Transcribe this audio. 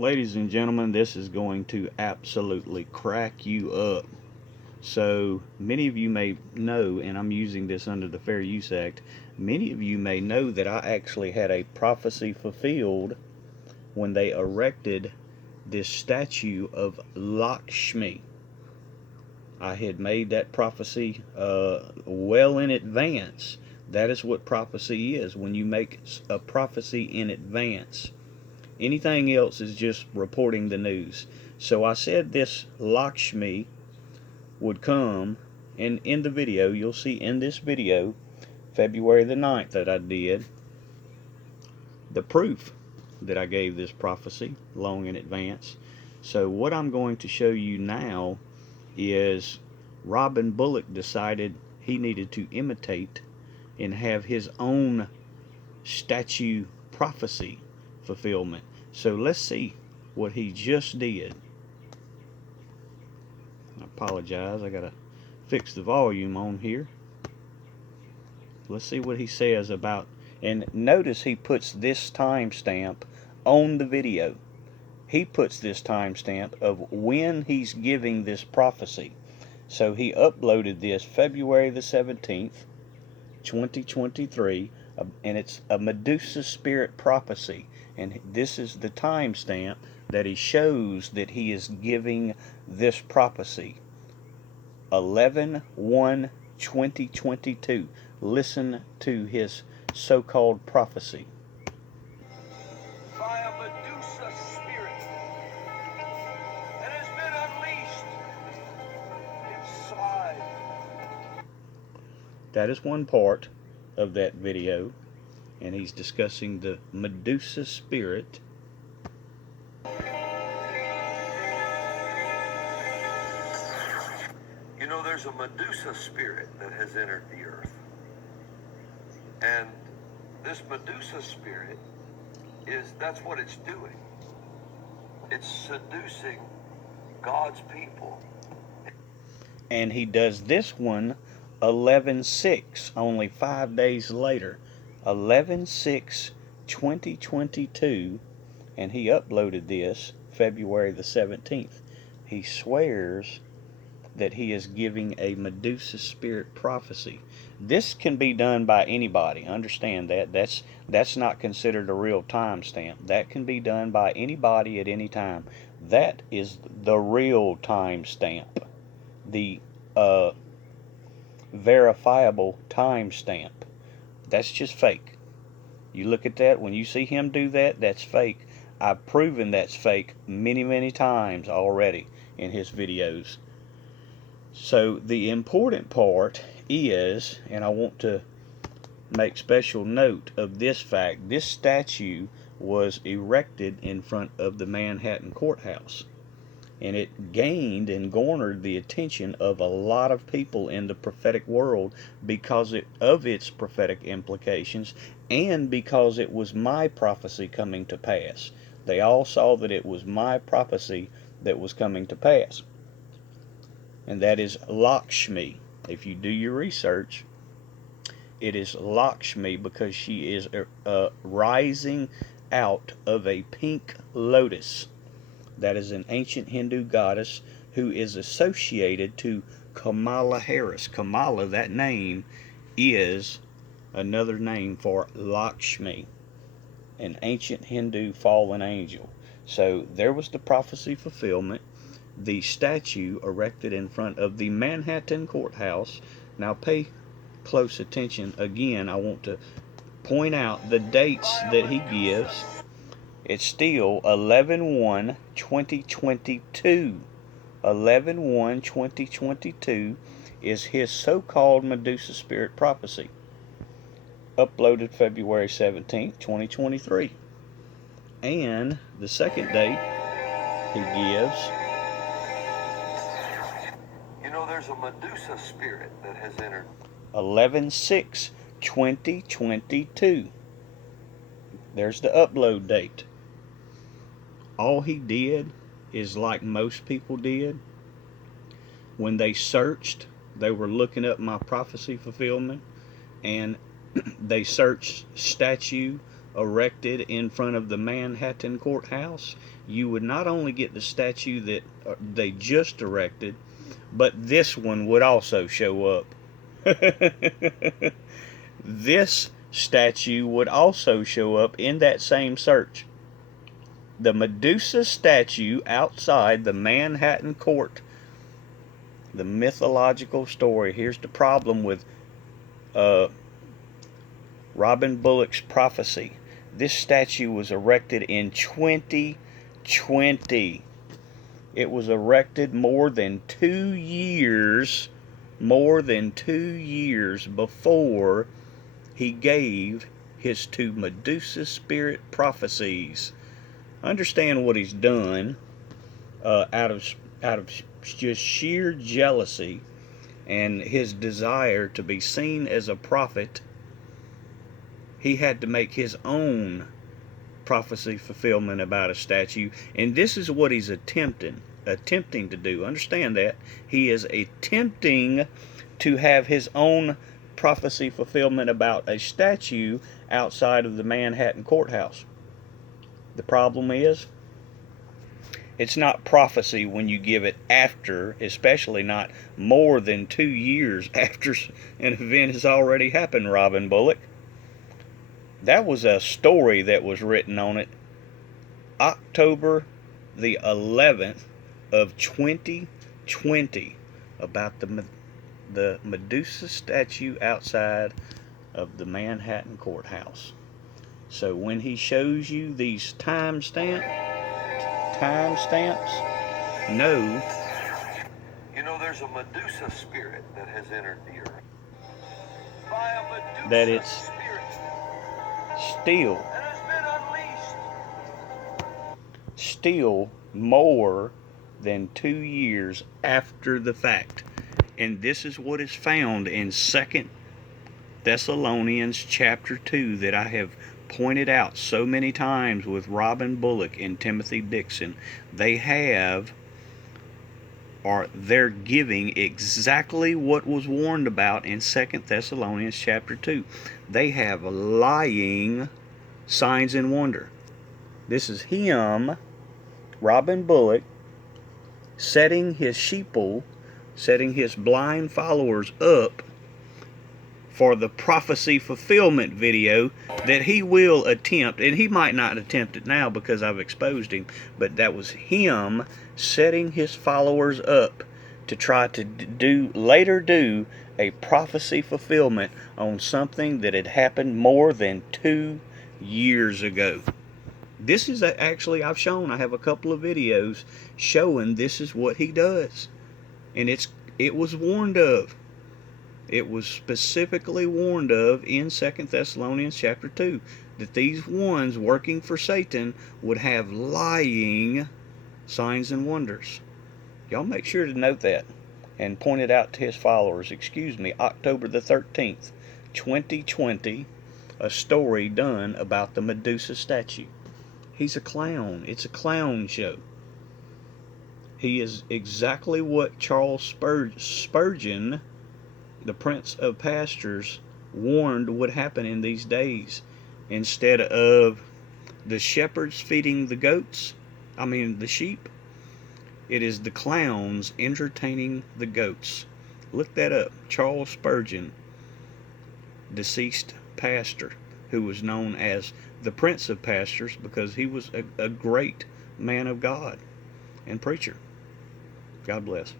Ladies and gentlemen, this is going to absolutely crack you up. So, many of you may know, and I'm using this under the Fair Use Act, many of you may know that I actually had a prophecy fulfilled when they erected this statue of Lakshmi. I had made that prophecy well in advance. That is what prophecy is, when you make a prophecy in advance. Anything else is just reporting the news. So I said this Lakshmi would come, and in the video, you'll see in this video, February the 9th that I did, the proof that I gave this prophecy long in advance. So what I'm going to show you now is Robin Bullock decided he needed to imitate and have his own statue prophecy fulfillment. So let's see what he just did. I apologize, I gotta fix the volume on here. Let's see what he says about, and notice he puts this timestamp on the video. He puts this timestamp of when he's giving this prophecy. So he uploaded this February the 17th, 2023, and it's a Medusa spirit prophecy. And this is the timestamp that he shows that he is giving this prophecy. 11/1/2022. Listen to his so-called prophecy. By a Medusa spirit that has been unleashed inside. That is one part of that video, and he's discussing the Medusa spirit. You know, there's a Medusa spirit that has entered the earth. And this Medusa spirit that's what it's doing. It's seducing God's people. And he does this one 11/6, only 5 days later. 11/6/2022, and he uploaded this February the 17th. He swears that he is giving a Medusa spirit prophecy. This can be done by anybody. Understand that. That's not considered a real timestamp. That can be done by anybody at any time. That is the real timestamp. The verifiable timestamp. That's just fake. You look at that, when you see him do that, that's fake. I've proven that's fake many times already in his videos. So the important part is, and I want to make special note of this fact, this statue was erected in front of the Manhattan courthouse, and it gained and garnered the attention of a lot of people in the prophetic world because of its prophetic implications, and because it was my prophecy coming to pass. They all saw that it was my prophecy that was coming to pass. And that is Lakshmi. If you do your research, it is Lakshmi because she is rising out of a pink lotus. That is an ancient Hindu goddess who is associated to Kamala Harris. Kamala, that name, is another name for Lakshmi, an ancient Hindu fallen angel. So there was the prophecy fulfillment. The statue erected in front of the Manhattan courthouse. Now pay close attention. Again, I want to point out the dates that he gives. It's still 11/1/2022. 11/1/2022 is his so-called Medusa spirit prophecy. Uploaded February 17th, 2023. And the second date he gives, You know, there's a Medusa spirit that has entered. 11/6/2022. There's the upload date. All he did is like most people did. When they searched, they were looking up my prophecy fulfillment, and they searched statue erected in front of the Manhattan courthouse, you would not only get the statue that they just erected, but this one would also show up. This statue would also show up in that same search. The Medusa statue outside the Manhattan court. The mythological story. Here's the problem with Robin Bullock's prophecy. This statue was erected in 2020. It was erected more than 2 years before he gave his two Medusa spirit prophecies. Understand what he's done out of just sheer jealousy and his desire to be seen as a prophet. He had to make his own prophecy fulfillment about a statue, and this is what he's attempting to do. Understand that he is attempting to have his own prophecy fulfillment about a statue outside of the Manhattan courthouse. The problem is, it's not prophecy when you give it after, especially not more than 2 years after an event has already happened, Robin Bullock. That was a story that was written on it October the 11th of 2020 about the Medusa statue outside of the Manhattan courthouse. So when he shows you these timestamps, know there's a Medusa spirit that has entered the earth. By a Medusa that it's spirit still that has been unleashed. Still more than 2 years after the fact. And this is what is found in 2 Thessalonians chapter 2 that I have pointed out so many times with Robin Bullock and Timothy Dixon. They're giving exactly what was warned about in 2 Thessalonians chapter 2. They have lying signs and wonder. This is him, Robin Bullock, setting his sheeple, setting his blind followers up for the prophecy fulfillment video that he will attempt, and he might not attempt it now because I've exposed him, but that was him setting his followers up to try to later do a prophecy fulfillment on something that had happened more than 2 years ago. This is actually, I have a couple of videos showing this is what he does. And it was warned of. It was specifically warned of in 2 Thessalonians chapter 2 that these ones working for Satan would have lying signs and wonders. Y'all make sure to note that and point it out to his followers. October the 13th, 2020, a story done about the Medusa statue. He's a clown. It's a clown show. He is exactly what Charles Spurgeon, the Prince of Pastors, warned would happen in these days. Instead of the shepherds feeding the sheep, it is the clowns entertaining the goats. Look that up. Charles Spurgeon, deceased pastor, who was known as the Prince of Pastors because he was a great man of God and preacher. God bless.